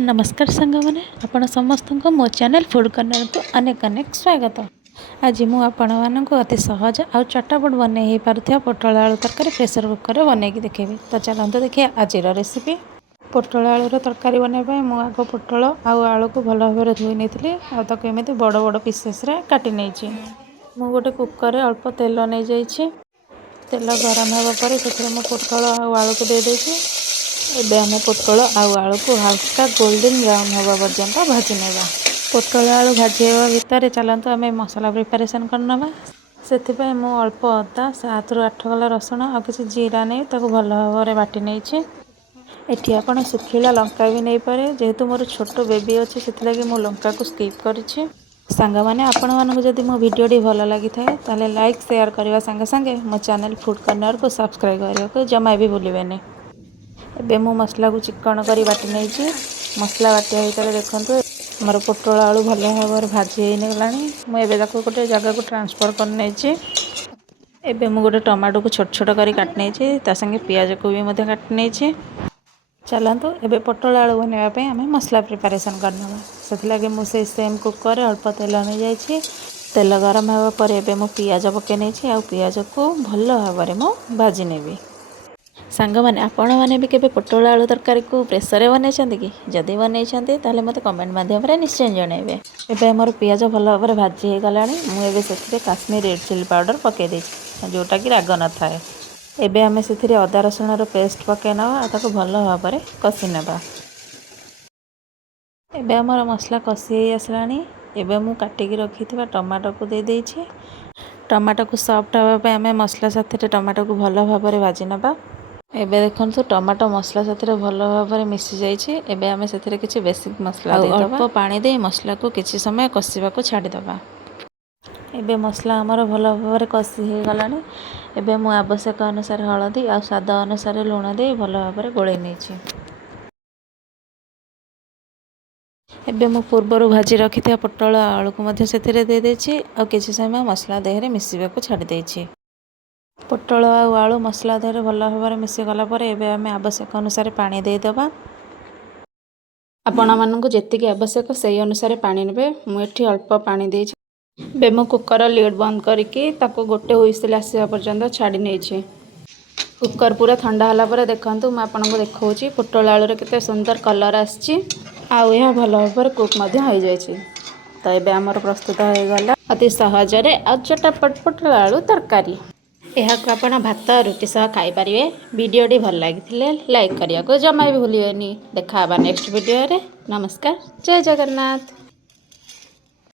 नमस्कार सांग मैंने आपण समस्त मो चैनल फूड कॉर्नर को अनेक अनेक स्वागत। आज मुझे अति सहज आउ चटापट बनई पार्थ पोटल आलू तरकारी प्रेसर कुकर बनई देखेबी। तो चलते देखिए आज रेसिपी। पोटल आलूर तरकारी बनवाई मुझे आग पोटल आलू को भल भाव धोई नहीं एमती बड़ बड़ पीसेस काटी नहीं। मु गोटे कुकर अल्प तेल नहीं जाइए। तेल गरम होगापर से पोटल आलू को दे देती। एबे आम पोटल आलू को हल्का गोल्डन ब्राउन होगा पर्यंत भाजी नेबा। पोटल आलू भाजी होगा भितर चलते आम मसला प्रिपारेसन करनवा। से मु अल्प अदा 7 ରୁ 8 गला रसुण और किसी जीरा नहीं ताको भल भाव में बाटी नहीं। एठी आपण सुखिला लंका भी नहीं पारे जेहेतु मोर छोट बेबी अच्छे से मु लंका को स्किप करिछि। सांग माने आपण मानक जदि मो वीडियोटी भल लगी थाए ताले लाइक शेयर करबा संगे संगे मो चैनल फूड कॉर्नर को सब्सक्राइब करियो को जमा भी भूलिबेनी। एबे मु मसला को चिकन करी बाटी नहीं। मसला बाटिया भितर देखंतु मोर पोटल आलू भल भाव में भाजी होगलानी। मुझे गोटे जगह को ट्रांसफर कर नहीं। एबे मु गोटे टमाटो को छोट छोट करी काट नहीं संगे पियाज को भी मध्य काट नहीं। चलतु एबे पोटल आलू बनवाई आम मसला प्रिपारेसन करनवा। से मुझे सेम कुकर अल्प तेल नहीं जाइए। तेल गरम होगा पर एबे मु पियाज पके नहीं आ पियाज को भल भाव में भाजी नेबी। सांग माने आपण माने भी केबे पोटल आलू तरकारी को प्रेसर बनई कि जदि बनई ताले मते कमेंट माध्यम रे निश्चय जणाइबे। एबे हमर पियाज भल भाव में भाजी हो गलानी। मु एबे सेथिरे काश्मीर रेड चिली पाउडर पके देछि जोटा कि राग न थाए। एबे आमे सेथिरे अदा रसुण रो पेस्ट पके नवा ताको भल भाव में कसी नेबा। एबे हमर मसला कसी आसलानी। एबे मु काटिकी रखिथिबा टमाटो को दे देछि। टमाटो को सॉफ्ट होगा पे आमे मसला साथे टमाटो को भल भाव में भाजी नबा। एबे देखंतु टमाटो मसला साथे भल भाव में मिसी जाइछि। एबे आमे सेथिरे किछि बेसिक मसला दे दबा। अल्प पानी दे मसला को किछि समय कसिबा को छाडी दबा। एबे मसला हमर भल भाव में कसी हो गलानी। एबे मु आवश्यक अनुसार हळदी आ स्वाद अनुसार लूण दे भल भाव में गोळै नेछि। एबे मु पूर्वर भाजी रखिथिया पोटल आलू को मध्य सेथिरे दे देछि आ किछि समय मसला देहरे मिसिबा को छाडी देछि। पोटल आलू मसला देहरे भल भाव में मिसी गला पर एबे आमे आवश्यक अनुसार पानी दे दबा। आपण मानकु जेतिकी आवश्यक सेही अनुसार पानी नेबे। मु एठी अल्प पानी देछि। एबे मु कुकर लिड बंद करके ताको गोटे हुइसिल आसीबा पर्यंत छाडी नेछि। कुकर पूरा ठंडा होला पर देखंतु मु आपनको देखौछि पोटल आलू रे केते सुंदर कलर आछि आ यह भल भाव में कुक मध्य हो जाइछि। तो एबे हमर प्रस्तुत हो गला अति सहज रे आ चटापट पोटल आलू तरकारी। यह को आपण भात रुटी सह खाई पारिबे। वीडियोटी भल लागिथिले लाइक करिया को जमा भी भूलिबेनी। देखा नेक्स्ट वीडियो रे। नमस्कार, जय जगन्नाथ।